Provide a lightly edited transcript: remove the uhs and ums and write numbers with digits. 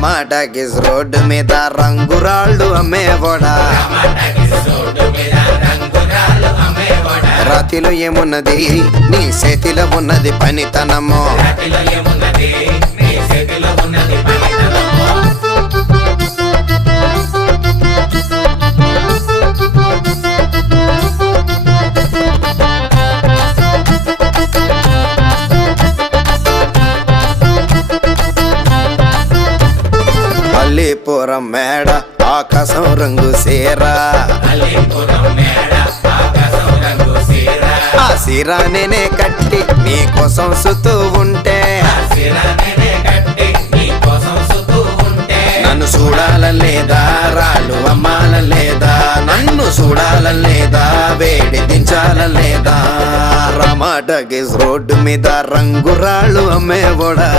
టమాటాకిస్ road మీద రంగురాళ్ళు అమ్మేవాడా రాతిలో ఏమున్నది నీ చేతిలో ఉన్నది పనితనము అల్లీపురం మేడ ఆకాశం రంగు సీరా ఆ సీరా నేనే కట్టి నీకోసం సుతూ ఉంటే నన్ను చూడాలలేదా రాళ్ళు అమ్మాలలేదా నన్ను చూడాలలేదా వేడి దించాలలేదా టమాటాకిస్ రోడ్డు మీద రంగురాళ్ళు అమ్మేవాడా